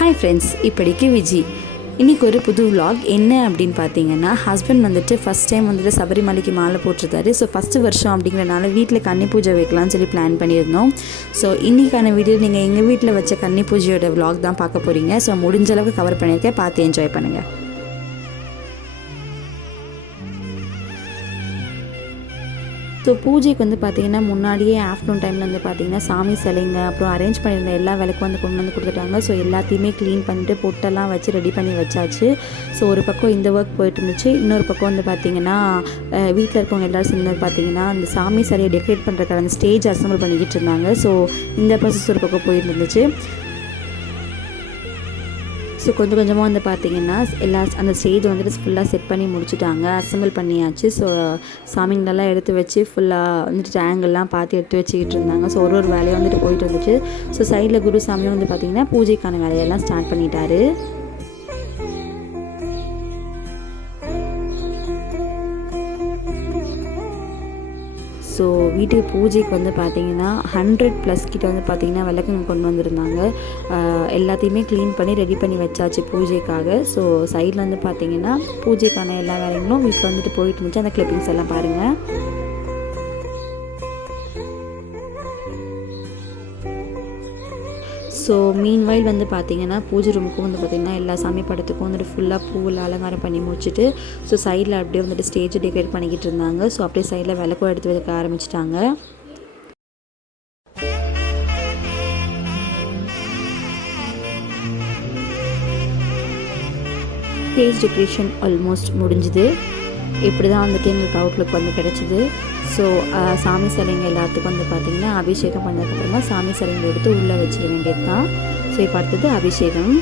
Hi friends, இப்படிக்கு விஜி. இன்றைக்கி ஒரு புது விலாக் என்ன அப்படின்னு பார்த்தீங்கன்னா, ஹஸ்பண்ட் வந்துட்டு ஃபஸ்ட் டைம் வந்துட்டு சபரிமலைக்கு மாலை போட்டிருந்தாரு. ஸோ ஃபஸ்ட்டு வருஷம் அப்படிங்கிறனால வீட்டில் கன்னி பூஜை வைக்கலாம்னு சொல்லி பிளான் பண்ணியிருந்தோம். ஸோ இன்றைக்கான வீடியோ நீங்கள் எங்கள் வீட்டில் வச்ச கன்னி பூஜையோட விலாக் தான் பார்க்க போகிறீங்க. ஸோ முடிஞ்ச அளவுக்கு கவர் பண்ணியிருக்கேன், பார்த்து என்ஜாய் பண்ணுங்கள். ஸோ பூஜைக்கு வந்து பார்த்திங்கன்னா முன்னாடியே ஆஃப்டர்நூன் டைமில் வந்து பார்த்திங்கன்னா சாமி சிலைங்க அப்புறம் அரேஞ்ச் பண்ணியிருந்த எல்லா விளக்கும் வந்து கொண்டு வந்து கொடுத்துட்டாங்க. ஸோ எல்லாத்தையுமே க்ளீன் பண்ணிட்டு பொட்டெல்லாம் வச்சு ரெடி பண்ணி வச்சாச்சு. ஸோ ஒரு பக்கம் இந்த ஒர்க் போயிட்டு இருந்துச்சு. இன்னொரு பக்கம் வந்து பார்த்திங்கன்னா வீட்டில் இருக்கவங்க எல்லோரும் சேர்ந்து பார்த்திங்கன்னா அந்த சாமி சிலையை டெக்கரேட் பண்ணுறதுக்கான அந்த ஸ்டேஜ் அசம்பிள் பண்ணிக்கிட்டு இருந்தாங்க. ஸோ இந்த ப்ராசஸ் ஒரு பக்கம் போயிட்டு இருந்துச்சு. ஸோ கொஞ்சம் கொஞ்சமாக வந்து பார்த்திங்கன்னா அந்த ஸ்டேஜ் வந்துட்டு ஃபுல்லாக செட் பண்ணி முடிச்சுட்டாங்க, அசம்பிள் பண்ணியாச்சு. ஸோ சாமிங்களெல்லாம் எடுத்து வச்சு ஃபுல்லாக வந்துட்டு ஆங்கிள்லாம் பார்த்து எடுத்து வச்சுக்கிட்டு இருந்தாங்க. ஸோ ஒரு வேலையை வந்துட்டு போயிட்டு இருந்துச்சு. ஸோ சைடில் குருசாமியும் வந்து பார்த்திங்கன்னா பூஜைக்கான வேலையெல்லாம் ஸ்டார்ட் பண்ணிட்டாரு. ஸோ வீட்டுக்கு பூஜைக்கு வந்து பார்த்திங்கன்னா 100+ கிட்ட வந்து பார்த்திங்கன்னா விளக்குங்க கொண்டு வந்திருந்தாங்க. எல்லாத்தையுமே க்ளீன் பண்ணி ரெடி பண்ணி வச்சாச்சு பூஜைக்காக. ஸோ சைடில் வந்து பார்த்திங்கன்னா பூஜைக்கான எல்லா வேலைகளும் வீட்டில் வந்துட்டு போயிட்டு இருந்துச்சு. அந்த கிளிப்பிங்ஸ் எல்லாம் பாருங்கள். ஸோ மீன்வைல் வந்து பார்த்திங்கன்னா பூஜை ரூமுக்கும் வந்து பார்த்திங்கன்னா எல்லா சாமி படத்துக்கும் வந்துட்டு ஃபுல்லாக பூவில் அலங்காரம் பண்ணி முடிச்சுட்டு ஸோ சைடில் அப்படியே வந்துட்டு ஸ்டேஜ் டெக்கரேட் பண்ணிக்கிட்டு இருந்தாங்க. ஸோ அப்படியே சைடில் விளக்கும் எடுத்து வைக்க ஆரம்பிச்சிட்டாங்க. ஸ்டேஜ் டெக்கரேஷன் ஆல்மோஸ்ட் முடிஞ்சுது. இப்படி தான் வந்துட்டு எங்களுக்கு அவுட்லுக் வந்து கிடச்சிது. ஸோ சாமி சிலைங்க எல்லாத்துக்கும் வந்து பார்த்திங்கன்னா அபிஷேகம் பண்ணதுக்கப்புறமா சாமி சிலைங்க எடுத்து உள்ளே வச்சிட வேண்டியது தான். ஸோ இப்போ அடுத்தது அபிஷேகம்.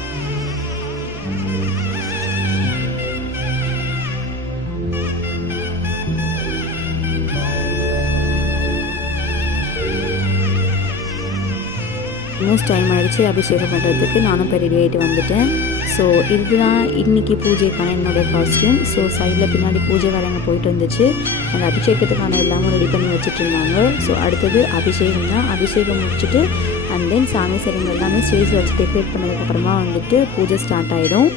ஆல்மோஸ்ட் டைம் ஆகிடுச்சு அபிஷேகம் பண்ணுறதுக்கு. நானும் இப்போ ரெடி ஆகிட்டு வந்துட்டேன். ஸோ இதுதான் இன்றைக்கி பூஜைக்கான என்னுடைய காஸ்டியூம். ஸோ சைடில் பின்னாடி பூஜை வேலைங்க போயிட்டு இருந்துச்சு. அந்த அபிஷேகத்துக்கான எல்லாமே ரெடி பண்ணி வச்சுட்டு இருந்தாங்க. ஸோ அடுத்தது அபிஷேகம் தான். அபிஷேகம் முடிச்சுட்டு அண்ட் தென் சாமி சிலைங்க எல்லாமே ஸ்டேஜில் வச்சு டெக்கரேட் பண்ணதுக்கப்புறமா வந்துட்டு பூஜை ஸ்டார்ட் ஆகிடும்.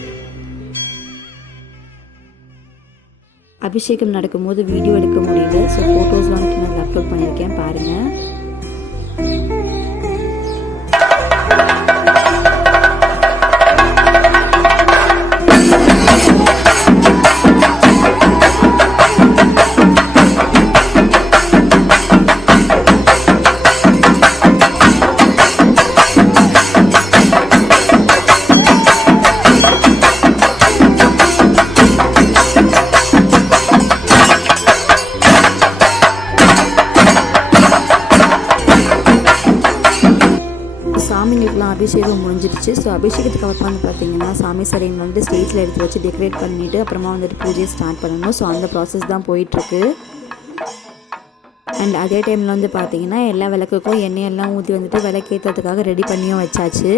அபிஷேகம் நடக்கும்போது வீடியோ எடுக்க முடியல. ஸோ ஃபோட்டோஸ்லாம் வந்துட்டு நான் அப்லோட் பண்ணியிருக்கேன், பாருங்கள். சாமிங்களுக்குலாம் அபிஷேகம் முடிஞ்சிடுச்சு. ஸோ அபிஷேகத்துக்கு அப்புறம் வந்து பார்த்திங்கன்னா சாமி சிலைங்க வந்து ஸ்டேஜில் எடுத்து வச்சு டெக்கரேட் பண்ணிவிட்டு அப்புறமா வந்துட்டு பூஜையை ஸ்டார்ட் பண்ணணும். ஸோ அந்த ப்ராசஸ் தான் போயிட்டுருக்கு. அண்ட் அதே டைமில் வந்து பார்த்திங்கன்னா எல்லா விளக்குக்கும் எண்ணெயெல்லாம் ஊற்றி வந்துட்டு விளக்கேற்றதுக்காக ரெடி பண்ணியும் வச்சாச்சு.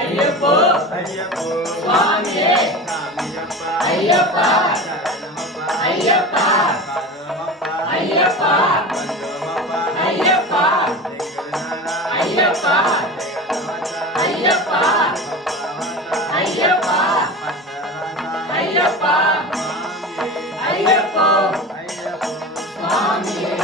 ஐயப்போ ஐயப்போ சுவாமியே ஐயப்பா ஐயப்பா ஐயப்பா ஐயப்பா ஐயப்பா ஐயப்பா ஐயப்பா ஐயப்பா ஐயப்போ சுவாமியே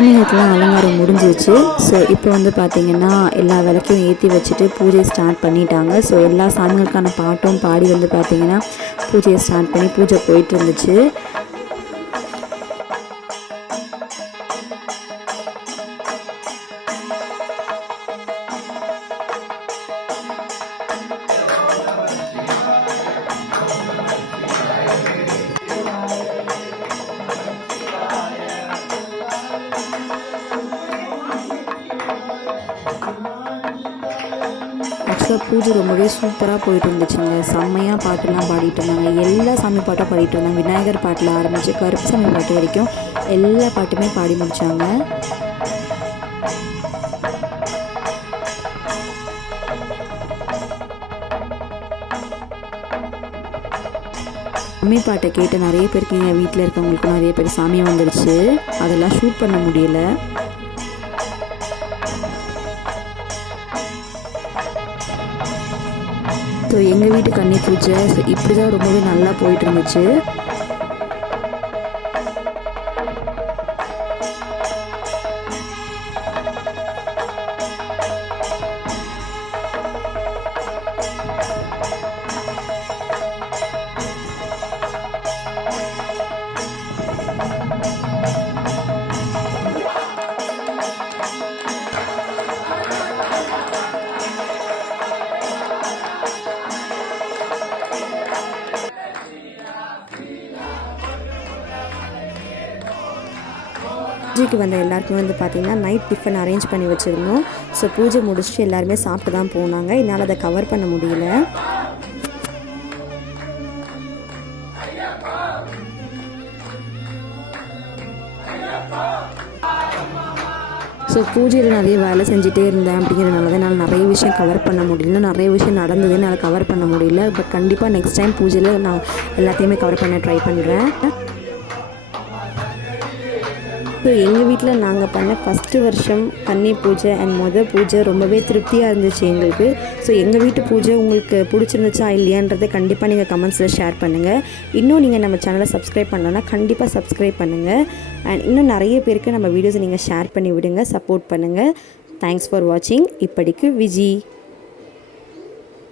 சாமிகளுக்கெல்லாம் அலங்காரம் முடிஞ்சிச்சு. ஸோ இப்போ வந்து பார்த்திங்கன்னா எல்லா விளக்கையும் ஏற்றி வச்சுட்டு பூஜையை ஸ்டார்ட் பண்ணிட்டாங்க. ஸோ எல்லா சாமிகளுக்கான பாட்டும் பாடி வந்து பார்த்திங்கன்னா பூஜையை ஸ்டார்ட் பண்ணி பூஜை போயிட்டு இருந்துச்சு. ஆக்சுவலாக பூஜை ரொம்பவே சூப்பராக போயிட்டு இருந்துச்சுங்க. செம்மையாக பாட்டெல்லாம் பாடிட்டு இருந்தாங்க. எல்லா சாமி பாட்டும் பாடிட்டு இருந்தாங்க. விநாயகர் பாட்டில் ஆரம்பித்து கருப்பு சாமி பாட்டு வரைக்கும் எல்லா பாட்டுமே பாடி முடித்தாங்க. சாமி பாட்டை கேட்டு நிறைய பேருக்கு எங்கள் வீட்டில் இருக்கவங்களுக்கும் நிறைய பேர் சாமி வந்துடுச்சு. அதெல்லாம் ஷூட் பண்ண முடியல. ஸோ எங்கள் வீட்டு கன்னி பூஜை இப்படி தான் ரொம்பவே நல்லா போயிட்டு இருந்துச்சு. பூஜைக்கு வந்த எல்லாருக்குமே வந்து பார்த்திங்கன்னா நைட் டிஃபன் அரேஞ்ச் பண்ணி வச்சுருந்தோம். ஸோ பூஜை முடிச்சுட்டு எல்லாருமே சாப்பிட்டு தான் போனாங்க. என்னால் அதை கவர் பண்ண முடியல. ஸோ பூஜையில் நிறைய வேலை செஞ்சுட்டே இருந்தேன் அப்படிங்கிறதுனால தான் என்னால் நிறைய விஷயம் கவர் பண்ண முடியல. நிறைய விஷயம் நடந்தது என்னால் கவர் பண்ண முடியல. பட் கண்டிப்பாக நெக்ஸ்ட் டைம் பூஜையில் நான் எல்லாத்தையுமே கவர் பண்ண ட்ரை பண்ணுறேன். ஸோ எங்கள் வீட்டில் நாங்கள் பண்ண ஃபஸ்ட்டு வருஷம் கன்னி பூஜை அண்ட் பூஜை ரொம்பவே திருப்தியாக இருந்துச்சு எங்களுக்கு. ஸோ எங்கள் வீட்டு பூஜை உங்களுக்கு பிடிச்சிருந்துச்சா இல்லையான்றதை கண்டிப்பாக நீங்கள் கமெண்ட்ஸில் ஷேர் பண்ணுங்கள். இன்னும் நீங்கள் நம்ம சேனலை சப்ஸ்கிரைப் பண்ணலன்னா கண்டிப்பாக சப்ஸ்கிரைப் பண்ணுங்கள். அண்ட் இன்னும் நிறைய பேருக்கு நம்ம வீடியோஸை நீங்கள் ஷேர் பண்ணி விடுங்க, சப்போர்ட் பண்ணுங்கள். தேங்க்ஸ் ஃபார் வாட்சிங். இப்படிக்கு விஜி.